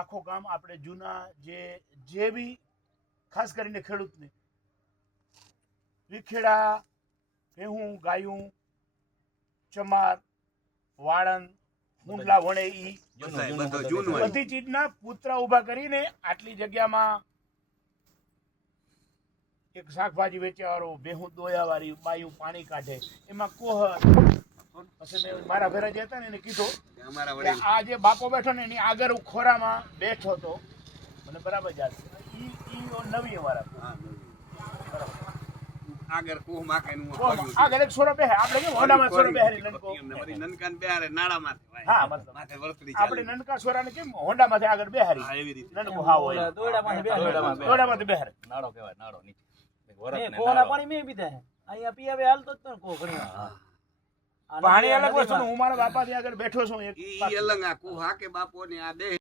આખો ગામ આપણે જૂના જે બી ખાસ કરીને ખેડૂતને વિખેડા, ભેહું, ગાયું, ચમાર, વાળંદ, મુંડલા વણે ઈ બધી ચીજના પુતરા ઊભા કરીને આટલી જગ્યામાં એક શાકભાજી વેચવાવાળો, ભેહું દોયાવાળી બાયું પાણી કાઢે, એમાં કોહર. પછી મેં મારા ભેરા જે હતા ને એને કીધું કે આ જે બાપો બેઠો ને એની આગળ હું ખોરામાં બેઠો હતો, મને બરાબર યાદ છે. ઈ નવી અમારા આગળ કુહ માકે નું આગળ એક સોરો બેહે, આપણે કેમ હોડામાં સોરો બેહારી નનકો, નનકાન બેહારે નાળામાં હા મતલબ માથે વળતરી આપણે નનકા સોરાને કેમ હોડામાંથી આગળ બેહારી, એવી રીતે નનકો હા હોય દોડામાંથી બેહારે. નાળો કહેવાય, નાળો નીચે કોના પાણી મેં પીધા હે અહીંયા પીવે હાલતો જ તો કો ઘણી પાણી અલગ વસ્તુ, હું મારા બાપા થી આગળ બેઠો છું ઈ અલંગ આ કુહ હાકે બાપો ને આ બે